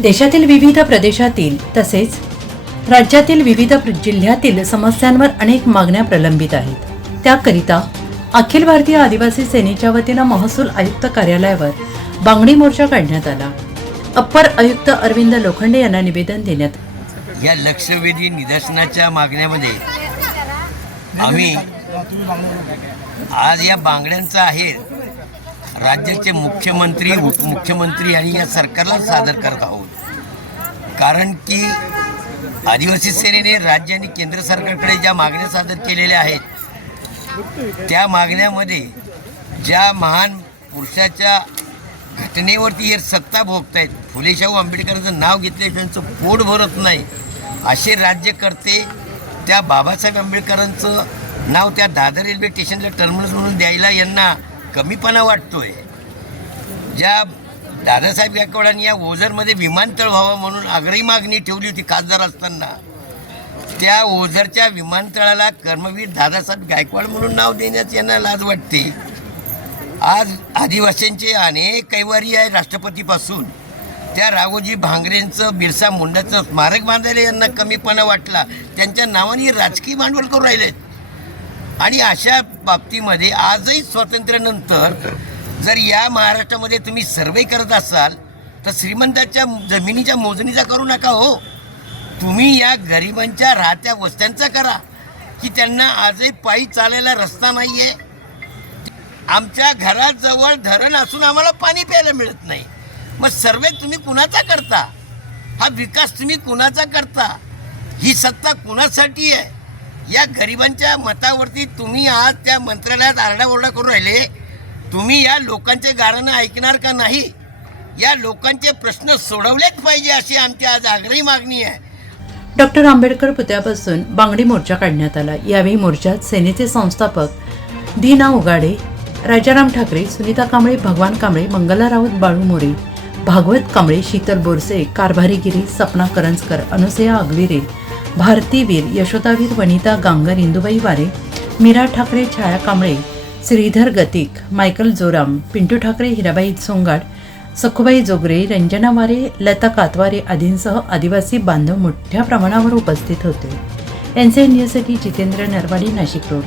देशातील विविध प्रदेशातील तसेच राज्यातील विविध जिल्ह्यातील समस्यांवर अनेक मागण्या प्रलंबित आहेत. त्याकरिता अखिल भारतीय आदिवासी सेनेच्या वतीनं महसूल आयुक्त कार्यालयावर बांगडी मोर्चा काढण्यात आला. अप्पर आयुक्त अरविंद लोखंडे यांना निवेदन देण्यात या लक्षवेधी निदर्शनाच्या मागण्यामध्ये आम्ही आज या बांगड्यांचा आहे राज्याचे मुख्यमंत्री उपमुख्यमंत्री आणि या सरकारला सादर करत आहोत. कारण की आदिवासी सेनेने राज्य आणि केंद्र सरकारकडे ज्या मागण्या सादर केलेल्या आहेत त्या मागण्यामध्ये ज्या महान पुरुषाच्या घटनेवरती हे सत्ता भोगतायत फुलेशाहू आंबेडकरांचं नाव घेतले त्यांचं पोट भरत नाही असे राज्यकर्ते त्या बाबासाहेब आंबेडकरांचं नाव त्या दादर रेल्वे स्टेशनला टर्मिनस म्हणून द्यायला यांना कमीपणा वाटतोय. ज्या दादासाहेब गायकवाडांनी या ओझरमध्ये विमानतळ व्हावं म्हणून आग्रही मागणी ठेवली होती खासदार असताना. त्या ओझरच्या विमानतळाला कर्मवीर दादासाहेब गायकवाड म्हणून नाव देण्यात यांना लाज वाटते. आज आदिवासींचे अनेक कैवारी आहे राष्ट्रपतीपासून. त्या राघोजी भांगरेंचं बिरसा मुंडाचं स्मारक बांधायला यांना कमीपणा वाटला. त्यांच्या नावाने राजकीय भांडवल करून राहिलेत. आणि अशा बाबतीमध्ये आजही स्वातंत्र्यानंतर जर या महाराष्ट्रामध्ये तुम्ही सर्वे करत असाल तर श्रीमंताच्या जमिनीच्या मोजणीचा करू नका हो. तुम्ही या गरिबांच्या राहत्या वस्त्यांचा करा की त्यांना आजही पायी चालायला रस्ता नाही आहे आमच्या घराजवळ धरण असून आम्हाला पाणी प्यायला मिळत नाही. मग सर्वे तुम्ही कुणाचा करता? हा विकास तुम्ही कुणाचा करता? ही सत्ता कुणासाठी आहे? या गरिबांच्या मतावरती तुम्ही आज त्या मंत्रालयात आरडाओरडा करून राहिले. तुम्ही या लोकांचे गाणं ऐकणार का नाही? या लोकांचे प्रश्न सोडवलेच पाहिजे अशी आमची आज आग्रही मागणी आहे. डॉक्टर आंबेडकर पुतळ्यापासून बांगडी मोर्चा काढण्यात आला. यावेळी मोर्चात सेनेचे संस्थापक दीना उगाडे राजाराम ठाकरे सुनीता कांबळे भगवान कांबळे मंगला राऊत बाळू मोरे भागवत कांबळे शीतल बोरसे कारभारी गिरी सपना करंजकर अनुसया अगविरे भारती वीर यशोदावीर वनिता गांगर इंदुबाई वारे मीरा ठाकरे छाया कांबळे श्रीधर गतिक मायकल जोराम पिंटू ठाकरे हिराबाई सोंगाड सखुबाई जोगरे रंजना वारे लता कातवारे आदींसह आदिवासी बांधव मोठ्या प्रमाणावर उपस्थित होते. एन सी न्यूजसाठी जितेंद्र नरवाडी नाशिक रोड.